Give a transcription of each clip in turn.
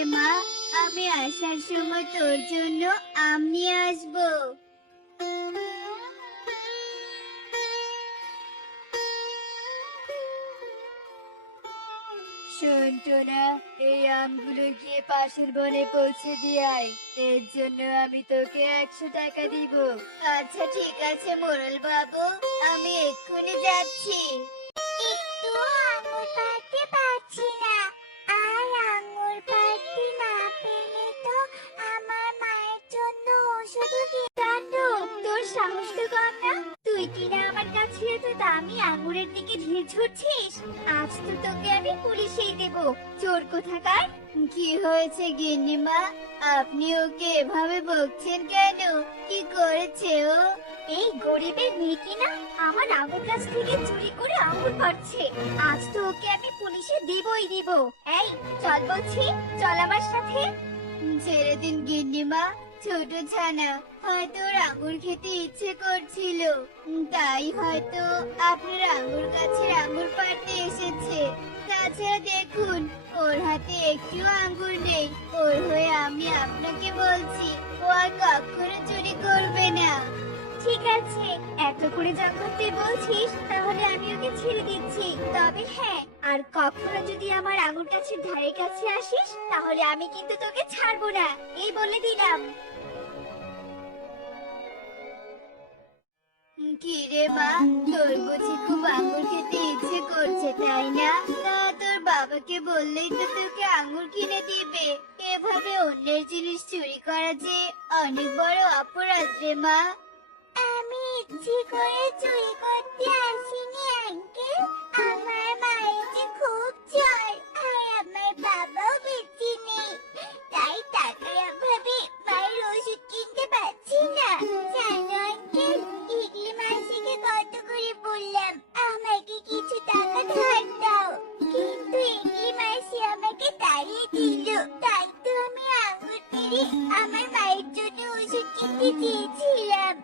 রে মা, আমি আসার সময় তোর জন্য আম নিয়ে আসবো। শোন টোনা, এই আমগুলো গিয়ে পাশের বনে পৌঁছে দিয়ে আয়। এর জন্য আমি তোকে 100 টাকা দিব। আচ্ছা ঠিক আছে মোড়ল বাবু, আমি এক্ষুনি যাচ্ছি। একটু আঙুর পাড়তে পারছি না, আর আঙুর পাড়তে না পেলে তো আমার মায়ের জন্য ওষুধ কিনানো। তোর সাহস তো কম না, তুই কিনা আমার কাছে এত দামি আঙুরের দিকে ঢিল ছুটছিস। আজ তো তোকে আমি পুলিশেই দেব, চোর কোথাকার। কি হয়েছে গিন্নিমা, আপনি ওকে এভাবে বকছেন কেন? কি করেছে ও? এই গরিবের মেয়ে কিনা আমার আঙুর গাছ থেকে চুরি করে আঙুর পাড়ছে। আজ তো ওকে আমি পুলিশে দেবই দিব। এই চল বলছি, চল আমার সাথে। ছেড়ে দিন গিন্নিমা, ছোট ছানা, হয়তো ওর আঙুর খেতে ইচ্ছে করছিল, তাই হয়তো আপনার আঙুর গাছের আঙুর পাড়তে এসেছে। তাছাড়া দেখুন, ওর হাতে একটু আঙ্গুর নেই। ওর হয়ে আমি আপনাকে বলছি, ও আর কখনো চুরি করবে না। ঠিক আছে, এত করে যখন তুই বলছিস, তাহলে আমি ওকে ছেড়ে দিচ্ছি। তবে হ্যাঁ, আর কখনো যদি আমার আঙুর গাছের ধারে কাছে আসিস, তাহলে আমি কিন্তু তোকে ছাড়বো না, এই বলে দিলাম। কি রে মা, তোর বুঝি খুব আঙ্গুর খেতে ইচ্ছে করছে তাই না? তা তোর বাবাকে বললেই তো তোকে আঙ্গুর কিনে দিবে। এভাবে অন্যের জিনিস চুরি করা যে অনেক বড় অপরাধ রে মা। আমি ইচ্ছে করে চুরি করতে আসিনি আঙ্কেল, আমার মায়ের যে খুব জ্বর, আর আমার বাবাও বেঁচে নেই, তাই টাকার অভাবে মায়ের ওষুধ কিনতে পারছি না। জানো আঙ্কেল, ইগলি মাসিকে কত করে বললাম আমাকে কিছু টাকা ধার দাও, কিন্তু ইগলি মাসি আমাকে তাড়িয়ে দিল। তাই তো আমি আঙুর পেড়ে আমার মায়ের জন্য ওষুধ কিনতে চেয়েছিলাম।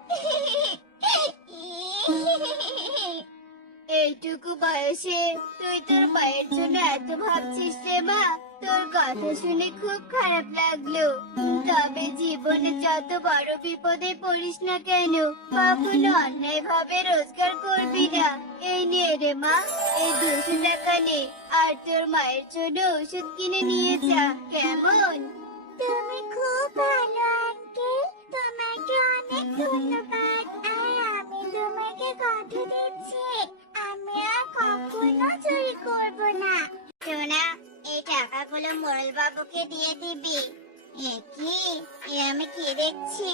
এইটুকু বয়সে তুই তোর মায়ের জন্য এত ভাবছিস রে মা, তোর কথা শুনে খুব খারাপ লাগলো। তবে জীবনে যত বড় বিপদে পড়িস না কেন, কখনো অন্যায় ভাবে রোজগার করবি না। এই নে রে মা, এই 200 টাকা নে, আর তোর মায়ের জন্য ওষুধ কিনে নিয়ে যা, কেমন? তুমি খুব ভালো আঙ্কেল, তোমাকে অনেক ধন্যবাদ। আর আমি তোমাকে কথা দিচ্ছি, আমি আর কখনো চুরি করব না। সোনা, এই টাকাগুলো মোড়ল বাবুকে দিয়ে দিবি। কি আমি কি দেখছি,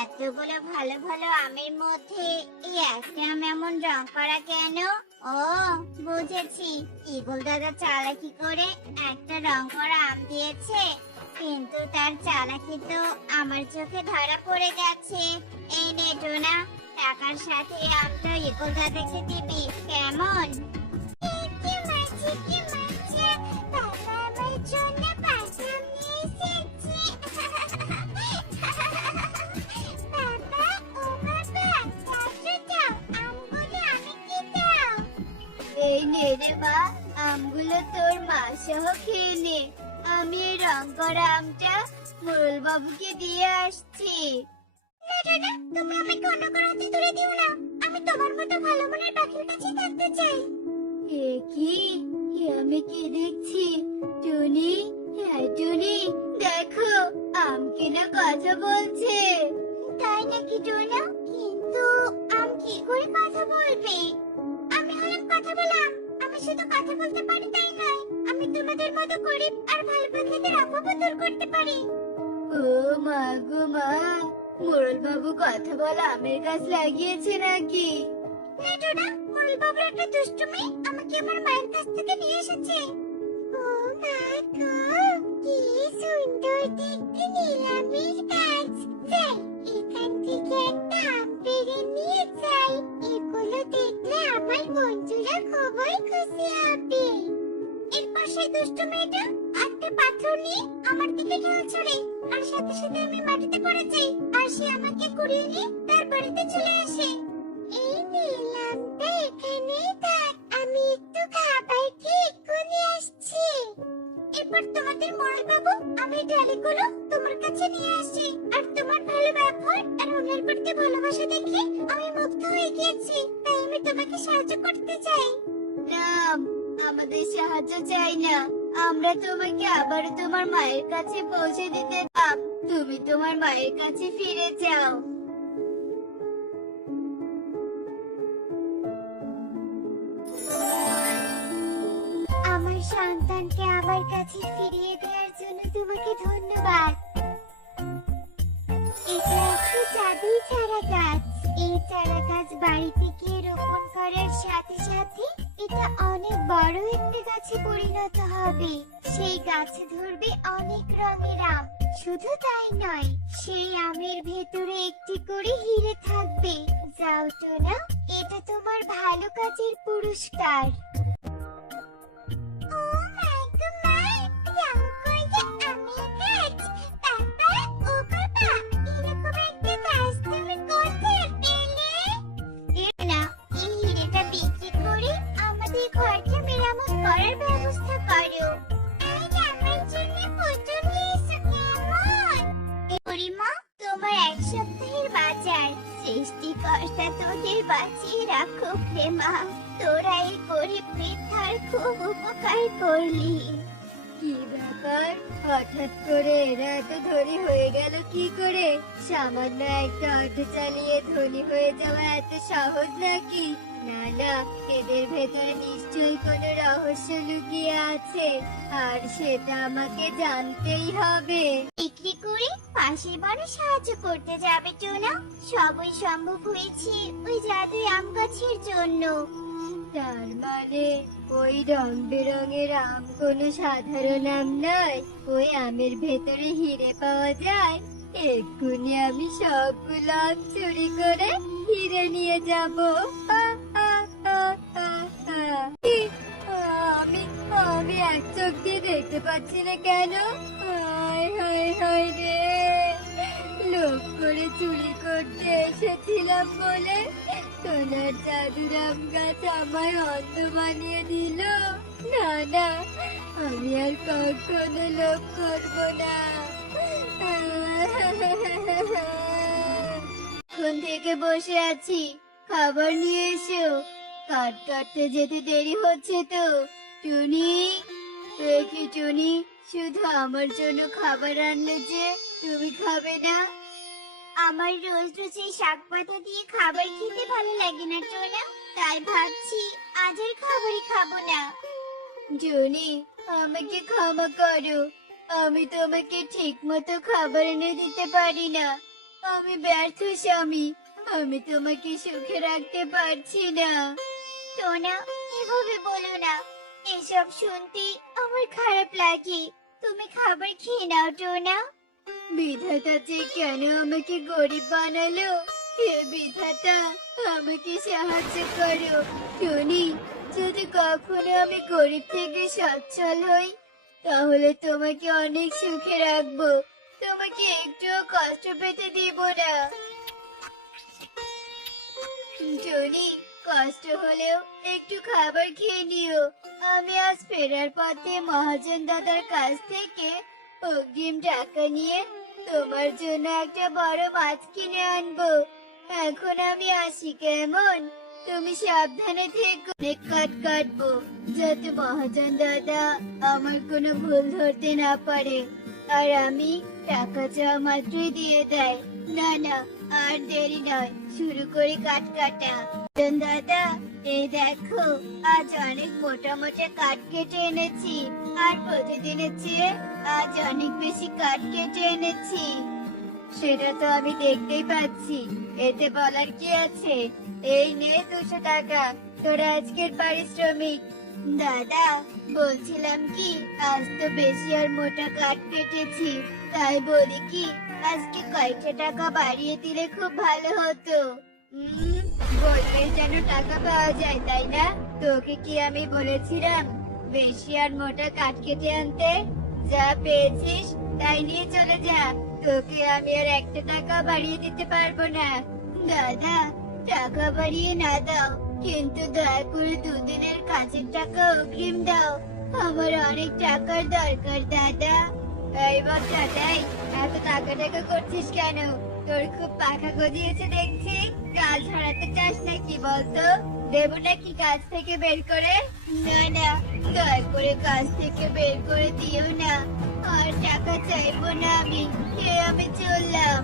এতগুলো ভালো ভালো আমের মধ্যে এই একটা আম এমন রং করা কেন? ও বুঝেছি, ইগল দাদা চালাকি করে একটা রং করা আম দিয়েছে, কিন্তু তার চালাকি তো আমার চোখে ধরা পড়ে গেছে। এই নে টোনা, টাকার সাথে আমটা ইগল দাদাকে দিবি, কেমন? এই নে রে মা, আমগুলো তোর মা সহ খেয়ে নে। আমি এই রং করা আমটা মোড়ল বাবুকে দিয়ে আসছি। না না, তুমি আমাকে অন্য কারো হাতে তুলে দিও না, আমি তোমার মতো ভালো মনের পাখির কাছে থাকতে চাই। এ কি, আমি কি দেখছি? টুনি, হ্যাঁ টুনি, দেখো আম কিনা কথা বলছে। তাই নাকি টোনা? কিন্তু আম কি করে কথা বলবে? আমি হলাম কথা বললাম, আমি শুধু কথা বলতে পারি তাই নয়, আমি তোমাদের মতো গরিব আর ভালো পাখিদের অভাবও দূর করতে পারি। ও মা গো মা, মোড়ল বাবু কথা বলা আমের গাছ লাগিয়েছে নাকি? না টোনা, মোড়ল বাবুর একটা দুষ্টু মেয়ে আমাকে আমার মায়ের কাছ থেকে নিয়ে এসেছে। ও মা গো, কি সুন্দর দেখতে নীলামের গাছ। যাই, এখান থেকে একটা আম পেড়ে নিয়ে যাই, এগুলো দেখলে আমার বন্ধুরা খুবই খুশি হবে। এরপর সেই দুষ্টু মেয়েটা একটা পাথর নিয়ে আমার দিকে ঢেল ছড়ে, আর সাথে সাথে আমি মাটিতে পড়ে যাই, আর সে আমাকে কুড়িয়ে নিয়ে তার বাড়িতে চলে আসে। এই নীলামটা এখানেই থাক, আমি একটু খাবার খেয়ে এক্ষুনি আসছি। এরপর তোমাদের মোড়ল বাবু আমি ডালিগুলো তোমার কাছে নিয়ে আসি। আর তোমার ভালো ব্যবহার আর ওনার প্রতি ভালোবাসা দেখে আমি মুগ্ধ হয়ে গিয়েছি, তাই আমি তোমাকে সাহায্য করতে চাই। না, আমাদের সাহায্য চাই না। আমরা তোমাকে আবার তোমার মায়ের কাছে পৌঁছে দিতে পাব। তুমি তোমার মায়ের কাছে ফিরে যাও। আমার সন্তানকে আমার কাছে ফিরিয়ে দেওয়ার জন্য তোমাকে ধন্যবাদ। এটা একটা জাদুই চারা গাছ। এই চারা গাছ বাড়িতে গিয়ে রোপণ করার সাথে সাথে এটা অনেক বড় একটা গাছে পরিণত হবে। সেই গাছে ধরবে অনেক রঙের আম। শুধু তাই নয়, সেই আমের ভেতরে একটি করে হিরে থাকবে। যাও টোনা, এটা তোমার ভালো কাজের পুরস্কার। সৃষ্টিকর্তা তোদের বাঁচিয়ে রাখো রে মা। তোরা এই গরিব বৃদ্ধার খুব উপকার করলি। কি ব্যাপার, হঠাৎ করে এরা এত ধনী হয়ে গেল কি করে? সামান্য একটা অটো চালিয়ে ধনী হয়ে যাওয়া এত সহজ নাকি? না না, এদের ভেতরে নিশ্চয়ই কোনো রহস্য লুকিয়ে আছে, আর সেটা আমাকে জানতেই হবে। বিক্রি করে পাশের বনে সাহায্য করতে যাবে টোনা। সবই সম্ভব হয়েছে ওই জাদুই আম গাছের জন্য। তার মানে ওই রং বেরঙের আম কোনো সাধারণ আম নয়, ওই আমের ভেতরে হিরে পাওয়া যায়। এক্ষুনি আমি সবগুলো আম চুরি করে হিরে নিয়ে যাব। আমি আমি এক চোখ দিয়ে দেখতে পাচ্ছি না কেন? হায় হায় হায় রে, লোভ করে চুরি করতে এসেছিলাম বলে সোনার জাদুর আম গাছ আমায় অন্ধ বানিয়ে দিল। না না, আমি আর কখনো লোভ করবো না। এখন থেকে বসে আছি, খাবার নিয়ে এসো। কাট কাটতে যেতে দেরি হচ্ছে তো। টুনি, দেখি টুনি, শুধু আমার জন্য খাবার আনলে যে, তুমি খাবে না? আমার রোজ রোজ এই শাক পাতা দিয়ে খাবার খেতে ভালো লাগে না টোনা, তাই ভাবছি আজ আর খাবারই খাবো না। টুনি, আমাকে ক্ষমা করো, আমি তোমাকে ঠিক মতো খাবার এনে দিতে পারি না। আমি ব্যর্থ স্বামী, আমি তোমাকে সুখে রাখতে পারছি না। টোনা, এভাবে বলো না, এসব শুনতে আমার খারাপ লাগে। তুমি খাবার খেয়ে নাও টোনা। বিধাতা যে কেন আমাকে গরিব বানালো, হে বিধাতা আমাকে সাহায্য করো। টুনি, যদি কখনো আমি গরিব থেকে সচ্ছল হই, তাহলে তোমাকে অনেক সুখে রাখবো, তোমাকে একটুও কষ্ট পেতে দিব না। টুনি, কষ্ট হলেও একটু খাবার খেয়ে নিও। আমি আজ ফেরার পথে মহাজন দাদার কাছ থেকে অগ্রিম টাকা নিয়ে তোমার জন্য একটা বড় মাছ কিনে আনবো। এখন আমি আসি কেমন? তুমি সাবধানে থেকো। অনেক কাট কাটবো যাতে মহাজন দাদা আমার কোনো ভুল ধরতে না পারে, আর আমি টাকা চাওয়া মাত্রই দিয়ে দেয়। না না, আর দেরি নয়, শুরু করি কাট কাটা। মহাজন দাদা, এই দেখো, আজ অনেক মোটা মোটা কাঠ কেটে এনেছি, আর প্রতিদিনের চেয়ে আজ অনেক বেশি কাঠ কেটে এনেছি। সেটা তো আমি দেখতেই পাচ্ছি, এতে বলার কি আছে? এই নে 200 টাকা, তোর আজকের পারিশ্রমিক। দাদা, বলছিলাম কি, আজ তো বেশি আর মোটা কাঠ কেটেছি, তাই বলি কি আজকে কয়েকটা টাকা বাড়িয়ে দিলে খুব ভালো হতো। বললে যেন টাকা পাওয়া যায়, তাই না? তোকে কি আমি বলেছিলাম বেশি আর মোটা কাঠ কেটে আনতে? যা পেয়েছিস তাই নিয়ে চলে যা, তোকে আমি আর একটা টাকা বাড়িয়ে দিতে পারবো না। দাদা, টাকা বাড়িয়ে না দাও, কিন্তু দয়া করে 2 দিনের কাজের টাকা অগ্রিম দাও। আমার অনেক টাকার দরকার দাদা। এই বাচ্চাটাই, এত টাকা টাকা করছিস কেন? তোর খুব পাখা গজিয়েছে দেখছি। কাজ হারাতে চাস নাকি বলতো? দেবো নাকি কাজ থেকে বের করে? না না, দয়া করে কাজ থেকে বের করে দিও না। আর টাকা চাইবো না আমি চললাম।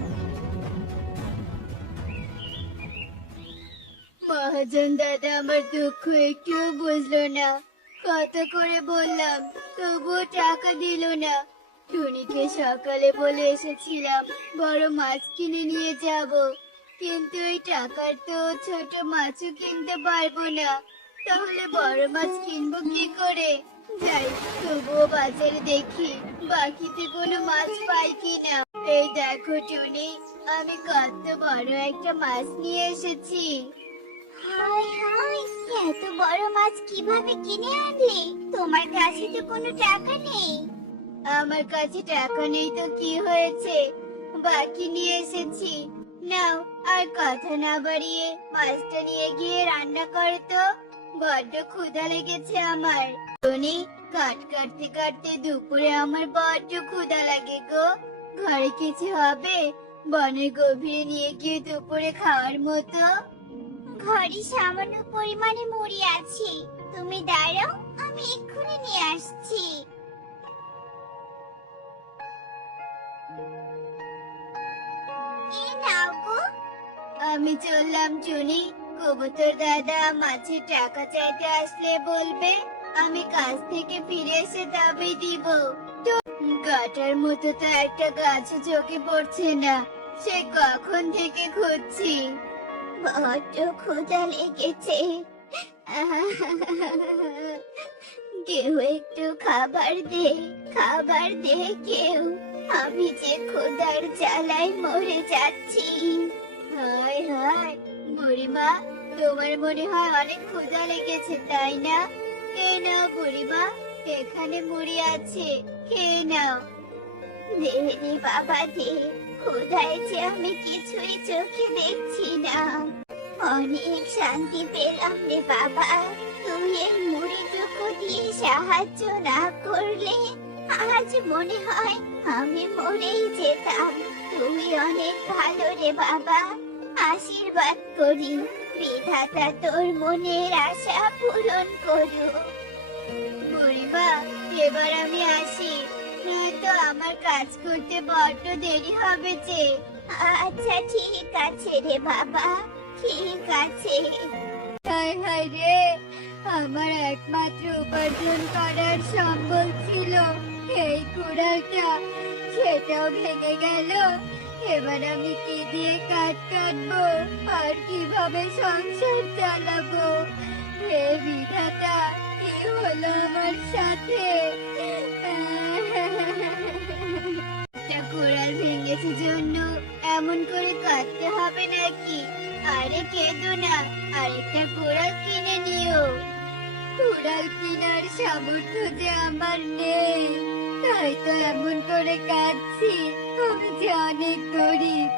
মহাজন দাদা আমার দুঃখ একটু বুঝলো না। কত করে বললাম, তবুও টাকা দিল না। টুনিকে সকালে বলে এসেছিলাম বড় মাছ কিনে নিয়ে যাব, কিন্তু এই টাকার তো ছোট মাছও কিনতে পারবো না। তাহলে বড় মাছ কিনবো কি করে? যাই, তবুও বাজারে দেখি বাকিতে কোনো মাছ পাই কিনা। এই দেখো টুনি, আমি কত বড় একটা মাছ নিয়ে এসেছি। হায় হায়, এত বড় মাছ কিভাবে কিনে আনলে? তোমার কাছে তো কোনো টাকা নেই। আমার কাছে টাকা নেই তো কি হয়েছে, বাকি নিয়ে এসেছি। নাও, আর কথা না বাড়িয়ে মাছটা নিয়ে গিয়ে রান্না করো তো। বড্ড ক্ষুধা লেগেছে আমার। টনি, কাঠ কাটতে কাটতে দুপুরে আমার বড্ড ক্ষুধা লাগে গো। ঘরে কিছু হবে বনের গভীরে নিয়ে গিয়ে দুপুরে খাওয়ার মতো? ঘরে সামান্য পরিমাণে মুড়ি আছে, তুমি দাঁড়াও, আমি এক্ষুনি নিয়ে আসছি। এই নাও গো। আমি চললাম টুনি। কবুতর দাদা মাছের টাকা চাইতে আসলে বলবে, আমি কাজ থেকে ফিরে এসে তবেই দিব। কাটার মতো তো একটা গাছ চোখে পড়ছে না, সে কখন থেকে খুঁজছি। বড্ড ক্ষুধা লেগেছে। কেউ একটু খাবার দে, খাবার দে কেউ। আমি যে ক্ষুধার জ্বালায় মরে যাচ্ছি। হায় হায়, বুড়িমা, তোমার মনে হয় অনেক ক্ষুধা লেগেছে তাই না? এই নাও বুড়িমা, এখানে মুড়ি আছে, খেয়ে নাও। দে রে বাবা দে, ক্ষুধায় যে আমি কিছুই চোখে দেখছি না। অনেক শান্তি পেলাম রে বাবা। তুই এই মুড়িটুকু দিয়ে সাহায্য না করলে আজ মনে হয় আমি মরেই যেতাম। তুই অনেক ভালো রে বাবা। আশীর্বাদ করি, বিধাতা তোর মনের আশা পূরণ করুক। বুড়িমা, এবার আমি আসি, নয়তো আমার কাজ করতে বড্ড দেরি হবে যে। আচ্ছা ঠিক আছে রে বাবা, ঠিক আছে। হায় হায় রে, আমার একমাত্র উপার্জন করার সম্বল ছিল এই কুড়ালটা, সেটাও ভেঙে গেল। এবার আমি কি দিয়ে কাঠ কাটবো আর কিভাবে সংসার চালাবো? হে বিধাতা, কি হলো আমার সাথে? একটা কুড়াল ভেঙেছে জন্য এমন করে কাটতে হবে নাকি? আরে কেঁদো না, আরেকটা কুড়াল কিনে নিও। কুড়াল কেনার সামর্থ্য যে আমার নেই, তাই তো এমন করে কাঁদছি। আমি যে অনেক গরিব,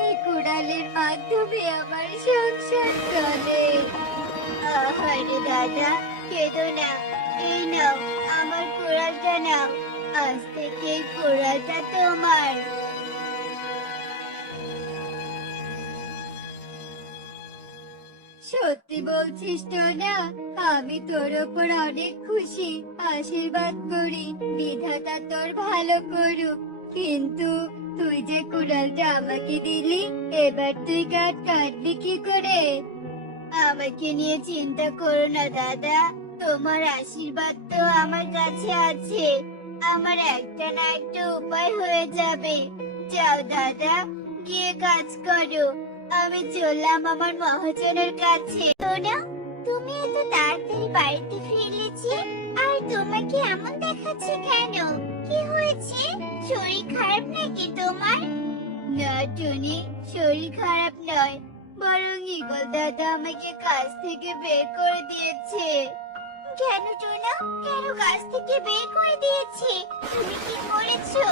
এই কুড়ালের মাধ্যমে আমার সংসার চলে। আহারে দাদা, কেঁদো না, এই নাও আমার কুড়ালটা নাও। আজ থেকে এই কুড়ালটা তোমার। সত্যি বলছিস তো না? আমি তোর ওপর অনেক খুশি। আশীর্বাদ করি বিধাতা তোর ভালো করুক। কিন্তু তুই যে কুড়ালটা আমাকে দিলি, এবার তুই কাঠ কাটবি কি করে? আমাকে নিয়ে চিন্তা করো না দাদা, তোমার আশীর্বাদ তো আমার কাছে আছে। আমার একটা না একটা উপায় হয়ে যাবে। যাও দাদা, গিয়ে কাজ করো। আমি চললাম আমার মহাজনের কাছে। সোনা, তুমি এত তাড়াতাড়ি বাড়িতে ফিরেছি, আর তোমাকে এমন দেখাচ্ছে কেন? কি হয়েছে? শরীর খারাপ নাকি তোমার? না টুনি, শরীর খারাপ নয়, বরং ইগল দাদা আমাকে কাজ থেকে বের করে দিয়েছে। কেন টোনা, কেন কাজ থেকে বের করে দিয়েছে? তুমি কি করেছো?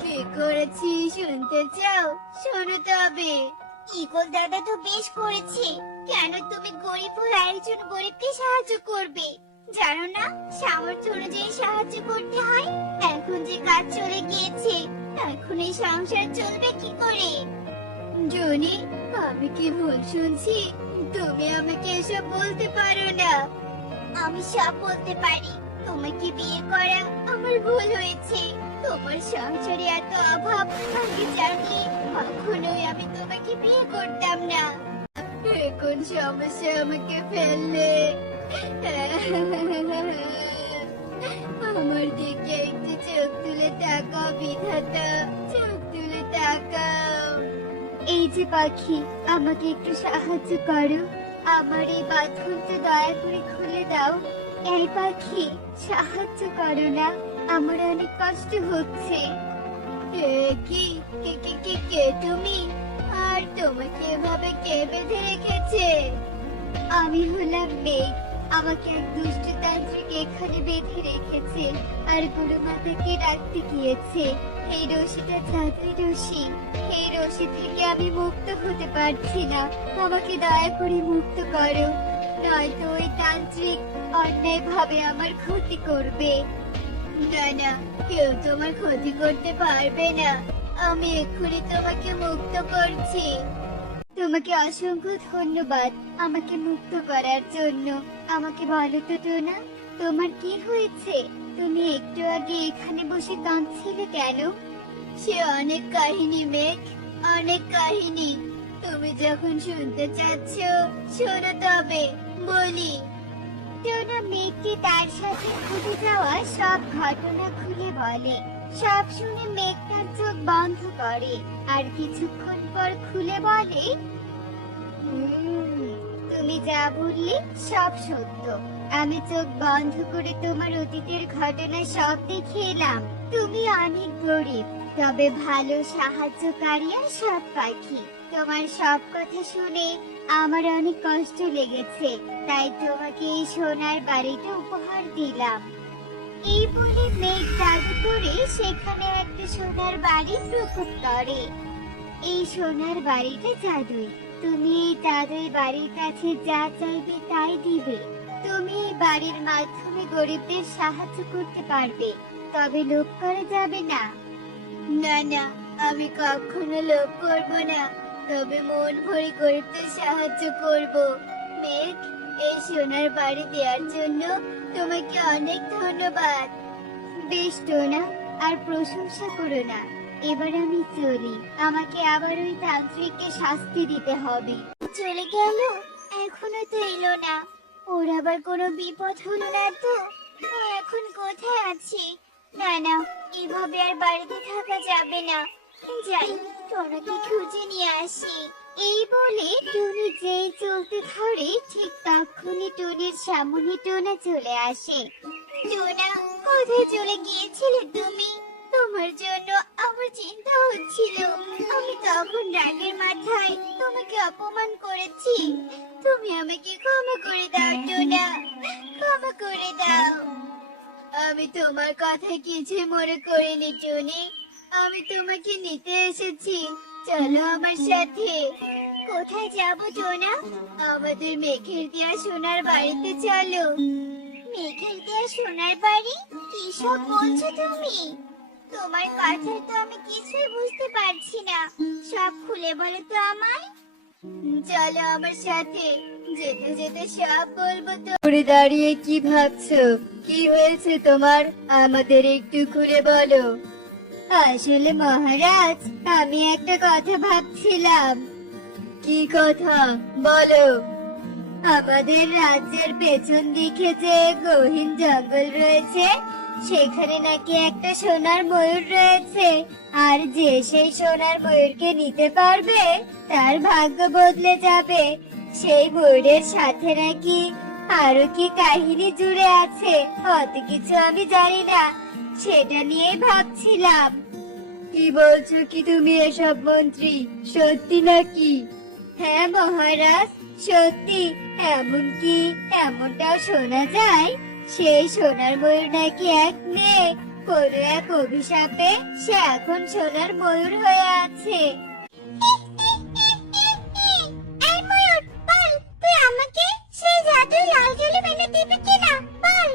কি করেছি শুনতে চাও? শোনো তবে। ইগল দাদা তো বেশ করেছে। কেন তুমি গরিব হয়ে একজন গরিবকে সাহায্য করবে? জানো না সামর্থ্য অনুযায়ী সাহায্য করতে হয়। এখন যে কাজ চলে গিয়েছে, এখন এই সংসার চলবে কি করে? জনি, আমি কি ভুল শুনছি? তুমি আমাকে এসব বলতে পারো না। আমি সব বলতে পারি। তোমাকে বিয়ে করা আমার ভুল হয়েছে। তোমার সংসারে এত অভাব আমি জানি, কখনোই আমি তোমাকে বিয়ে করতাম না। এখন সমস্যা আমাকে ফেললে। আমার দিকে একটু চোখ তুলে তাকাও বিধাতা, চোখ তুলে তাকাও। এই যে পাখি, আমাকে একটু সাহায্য করো। আমার এই বাঁধনটা দয়া করে খুলে দাও। এই পাখি, সাহায্য করো না, আমার অনেক কষ্ট হচ্ছে। কে কি কে কে কে কে তুমি? আর তোমাকে এভাবে কে বেঁধে রেখেছে? আমি হলাম মেঘ। আমাকে এক দুষ্ট তান্ত্রিক এখানে বেঁধে রেখেছে আর গুরু মাতাকে ডাকতে গিয়েছে। এই রশিটা জাদুই রশি। এই রশি থেকে আমি মুক্ত হতে পারছি না। আমাকে দয়া করে মুক্ত করো, নয়তো ওই তান্ত্রিক অন্যায় ভাবে আমার ক্ষতি করবে। না না, কেউ তোমার ক্ষতি করতে পারবে না। আমি এক্ষুনি তোমাকে মুক্ত করছি। তোমাকে অসংখ্য ধন্যবাদ আমাকে মুক্ত করার জন্য। আমাকে বলো তো টোনা, তোমার কি হয়েছে? তুমি একটু আগে এখানে বসে কাঁদছিলে কেন? সে অনেক কাহিনী মেঘ, অনেক কাহিনী। তুমি যখন শুনতে চাচ্ছ শোনো তবে বলি। টোনা মেঘকে তার সাথে ঘটে যাওয়া সব ঘটনা খুলে বলে। সব শুনে মেঘ তার চোখ বন্ধ করে আর কিছুক্ষণ পর খুলে বলে, তুমি যা বললে সব সত্য। আমি চোখ বন্ধ করে তোমার অতীতের ঘটনা সব দেখে এলাম। তুমি অনেক গরিব, তবে ভালো সাহায্যকারী আর সৎ পাখি। তোমার সব কথা শুনে আমার অনেক কষ্ট লেগেছে, তাই তোমাকে এই সোনার বাড়িটা উপহার দিলাম। এই বলে মেঘ জাদু করে সেখানে একটা সোনার বাড়ি প্রকট করে। এই সোনার বাড়িটা জাদুই। তুমি এই জাদুই বাড়ির কাছে যা চাইবে তাই দিবে। তুমি এই বাড়ির মাধ্যমে গরিবদের সাহায্য করতে পারবে, তবে লোভ করা যাবে না। না না, আমি কখনো লোভ করব না, তবে মন ভরে গরিবদের সাহায্য করব। মেঘ, এই সোনার বাড়ি দেওয়ার জন্য তোমাকে অনেক ধন্যবাদ। বেশ টোনা, আর প্রশংসা করো না। এবার আমি চলি, আমাকে আবার ওই তান্ত্রিককে শাস্তি দিতে হবে। চলে গেল? এখনো তো এলো না। ওর আবার কোনো বিপদ হলো না তো? ও এখন কোথায় আছে? না না, এভাবে আর বাড়িতে থাকা যাবে না। যাই, টোনাকে খুঁজে নিয়ে আসি। এই বলে টুনি যেই চলতে ধরে, ঠিক তখনই টুনির সামনে টোনা চলে আসে। টোনা, কোথায় চলে গিয়েছিলে তুমি? তোমার জন্য আমার চিন্তা হচ্ছিল। আমি তখন রাগের মাথায় তোমাকে অপমান করেছি। তুমি আমাকে ক্ষমা করে দাও টোনা, ক্ষমা করে দাও। আমি তোমার কথা কিছুই মনে করিনি টুনি। আমি তোমাকে নিতে এসেছি, চলো আমার সাথে। কোথায় যাব টোনা? আমাদের মেঘের দেয়া সোনার বাড়িতে চলো। মেঘের দেয়া সোনার বাড়ি? কি সব বলছো তুমি? তোমার কথা তো আমি কিছুই বুঝতে পারছি না। সব খুলে বলো তো আমায়। চলো আমার সাথে, যেতে যেতে সব বলবো তো। ঘুরে দাঁড়িয়ে কি ভাবছো? কি হয়েছে তোমার? আমাদের একটু খুলে বলো। আসলে মহারাজ, আমি একটা কথা ভাবছিলাম। কি কথা বলো? আমাদের রাজ্যের পেছন দিকে যে গহীন জঙ্গল রয়েছে, সেখানে নাকি একটা সোনার ময়ূর রয়েছে। আর যে সেই সোনার ময়ূরকে নিতে পারবে তার ভাগ্য বদলে যাবে। সেই ময়ূরের সাথে নাকি আরো কি কাহিনী জুড়ে আছে, অত কিছু আমি জানি না। সেটা নিয়েই ভাবছিলাম। কি বলছো কি তুমি এসব মন্ত্রী? সত্যি নাকি? হ্যাঁ মহারাজ, সত্যি। এমনকি এমনটাও শোনা যায়, সেই সোনার ময়ূর নাকি এক মেয়ে। কোন এক অভিশাপে সে এখন সোনার ময়ূর হয়ে আছে। এই ময়ূর, বল তুই আমাকে সেই জাদুই লাল জলে মেলে দিবি কিনা, বল।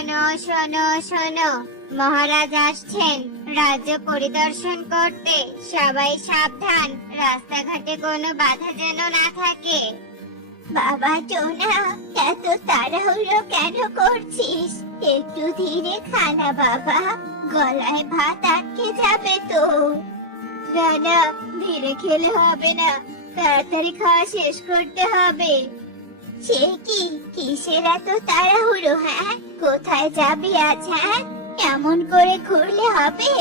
শোনো শোনো শোনো, মহারাজ আসছেন রাজ্য পরিদর্শন করতে। সবাই সাবধান, রাস্তাঘাটে কোনো বাধা যেন না থাকে। বাবা টোনা, এত তাড়াহুড়ো কেন করছিস? একটু ধীরে খানা বাবা, গলায় ভাত আটকে যাবে তো। না না, ধীরে খেলে হবে না, তাড়াতাড়ি খাওয়া শেষ করতে হবে। সে কি, কিসের এত তাড়াহুড়ো? হ্যাঁ, কোথায় যাবি আজ? হ্যাঁ, এমন করে ঘুরলে হবে?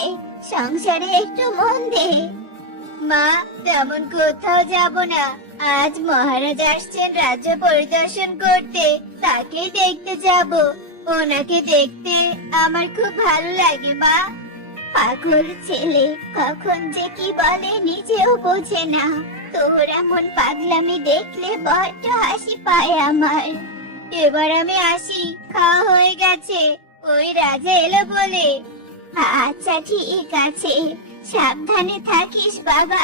সংসারে একটু মন দে। মা, তেমন কোথাও যাব না। আজ মহারাজ আসছেন রাজ্য পরিদর্শন করতে, তাকে দেখতে যাব। ওনাকে দেখতে আমার খুব ভালো লাগে মা। পাগল ছেলে, কখন যে কি বলে নিজেও বোঝে না। তোর এমন পাগলামি দেখলে বড্ড হাসি পায় আমার। এবার আমি আসি, খাওয়া হয়ে গেছে। ওই রাজা এলো বলে। আচ্ছা ঠিক আছে, সাবধানে থাকিস বাবা।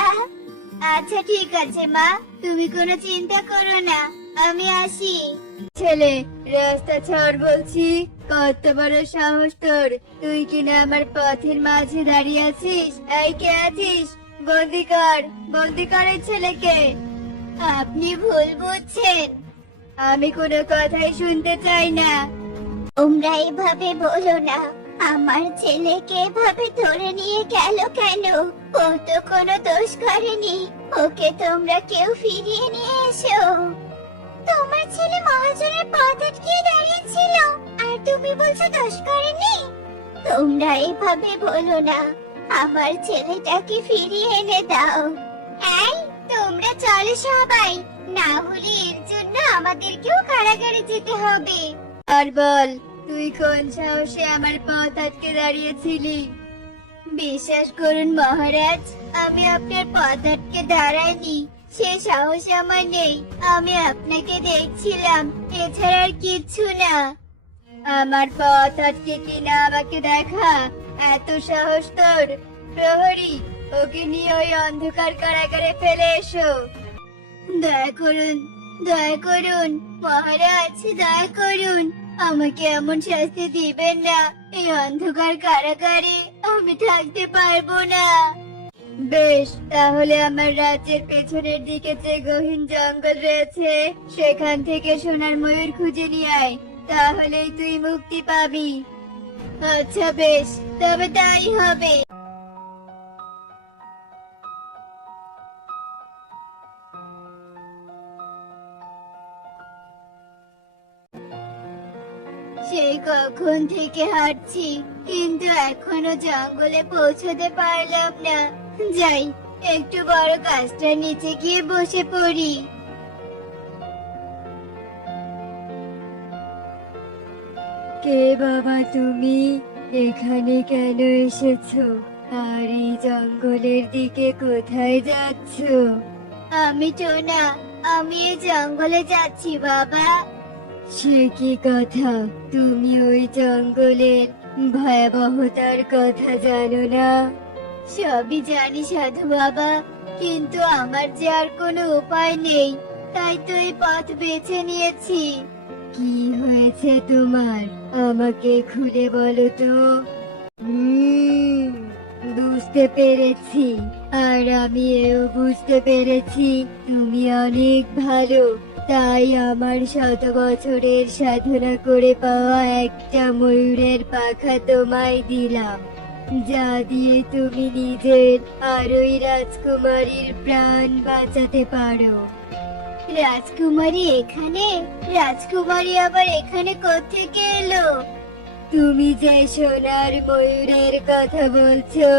আচ্ছা ঠিক আছে মা, তুমি কোনো চিন্তা করো না, আমি আসি। ছেলে, রাস্তা ছাড় বলছি। কত বড় সাহস তোর! তুই কিনা আমার পথের মাঝে দাঁড়িয়ে আছিস। এই কে আছিস? বন্দি কর এই ছেলেকে। আপনি ভুল বুঝছেন, আমি কোনো কথাই শুনতে চাই না। তোমরা এভাবে বলো না। আমার ছেলেকে এভাবে ধরে নিয়ে গেল কেন? ও তো কোনো দোষ করেনি। ওকে তোমরা কেউ ফিরিয়ে নিয়ে এসো। তোমার ছেলে মহাজনের পথ আটকে দাঁড়িয়েছিল, আর তুমি বলছো দোষ করেনি? তোমরা এভাবে বলো না। আমার ছেলেটাকে ফিরিয়ে এনে দাও। এই, তোমরা চলো সবাই, না হলে এর জন্য আমাদেরকেও কারাগারে যেতে হবে। আর বল, তুই কোন সাহসে আমার পথ আটকে দাঁড়িয়েছিলি? বিশ্বাস করুন মহারাজ, আমি আপনার পথ আটকে দাঁড়াইনি। সে সাহস আমার নেই। আমি আপনাকে দেখছিলাম, এছাড়া আর কিচ্ছু না। আমার পথ আটকে কিনা আমাকে দেখা, এত সাহস তোর? প্রহরী, ওকে নিয়ে ওই অন্ধকার কারাগারে ফেলে এসো। দয়া করুন মহারাজ, দয়া করুন। আমাকে এমন শাস্তি দিবেন না। এই অন্ধকার কারাগারে আমি থাকতে পারবো না। বেশ, তাহলে আমার রাজ্যের পেছনের দিকে যে গহীন জঙ্গল রয়েছে, সেখান থেকে সোনার ময়ূর খুঁজে নিয়ে আয়, তাহলেই তুই মুক্তি পাবি। আচ্ছা বেশ, তবে তাই হবে। সেই কখন থেকে হাঁটছি, কিন্তু এখনো জঙ্গলে পৌঁছতে পারলাম না। যাই, একটু বড় গাছটার নিচে গিয়ে বসে পড়ি। কে বাবা তুমি? এখানে কেন এসেছো? আর এই জঙ্গলের দিকে কোথায় যাচ্ছো? আমি টোনা, আমি এই জঙ্গলে যাচ্ছি বাবা। সে কি কথা? তুমি ওই জঙ্গলের ভয়াবহতার কথা জানো না? সবই জানি সাধু বাবা, কিন্তু আমার যে আর কোনো উপায় নেই, তাই তো এই পথ বেছে নিয়েছি। কি হয়েছে তোমার? আমাকে খুলে বলো তো। বুঝতে পেরেছি, আর আমি এও বুঝতে পেরেছি তুমি অনেক ভালো। তাই আমার 100 বছরের সাধনা করে পাওয়া একটা ময়ূরের পাখা তোমায় দিলাম, যা দিয়ে তুমি নিজের আর ওই রাজকুমারীর প্রাণ বাঁচাতে পারো। রাজকুমারী এখানে? রাজকুমারী আবার এখানে কোত্থেকে এলো? তুমি যে সোনার ময়ূরের কথা বলছো,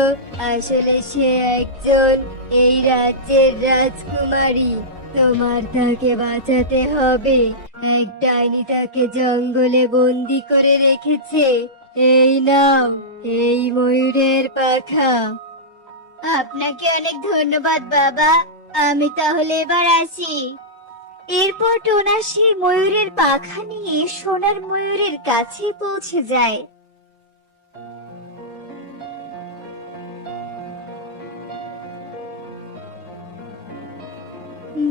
আসলে সে একজন এই রাজ্যের রাজকুমারী। তোমার তাকে বাঁচাতে হবে। এক ডাইনি তাকে জঙ্গলে বন্দি করে রেখেছে। এই নাও, এই ময়ূরের পাখা। আপনাকে অনেক ধন্যবাদ বাবা, আমি তাহলে এবার আসি। এরপর টোনা সেই ময়ূরের পাখা নিয়ে সোনার ময়ূরের কাছে পৌঁছে যায়।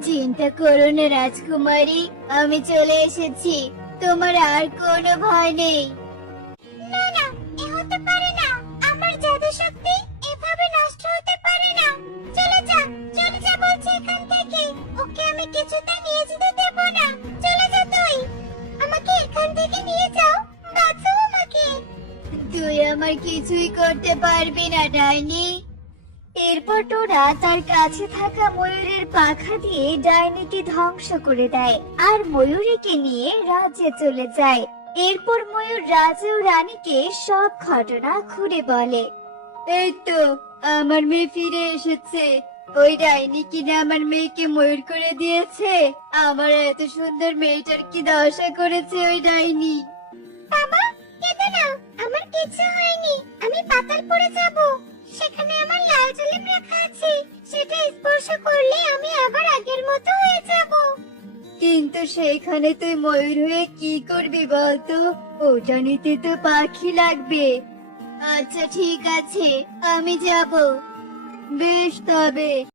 চিন্তা করো না রাজকুমারী, আমি চলে এসেছি। তোমার আর কোনো ভয় নেই। শক্তি এভাবে নষ্ট হতে পারে না। চলে যা, চলে যা বলছি এখান থেকে। ওকে আমি কিছুতে নিয়ে যেতে দেব না। চলে যা তুই, আমাকে এখান থেকে নিয়ে যাও, বাঁচাও আমাকে। তুই আমার কিছুই করতে পারবি না ডাইনি। এরপর টোনা তার কাছে থাকা ময়ূরের পাখা দিয়ে ডাইনিকে ধ্বংস করে দেয় আর ময়ূরীকে নিয়ে রাজ্যে চলে যায়। এরপর ময়ূর রাজা ও রানীকে সব ঘটনা খুলে বলে। এই তো আমার মেয়ে ফিরে এসেছে। ওই ডাইনি কিনা আমার মেয়েকে ময়ূর করে দিয়েছে। আমার এত সুন্দর মেয়েটার কি দশা করেছে ওই ডাইনি। বাবা, কেঁদে না, আমার কিছু হয়নি। আমি পাতালপুরে যাব, সেখানে আমার লাল জলেম রাখা আছে। সেটা স্পর্শ করলে আমি আবার আগের মতো হয়ে যাব। কিন্তু সেইখানে তুই ময়ূর হয়ে কি করবি বলতো? ওটা নিতে তো পাখি লাগবে। আচ্ছা ঠিক আছে, আমি যাব। বেশ তবে।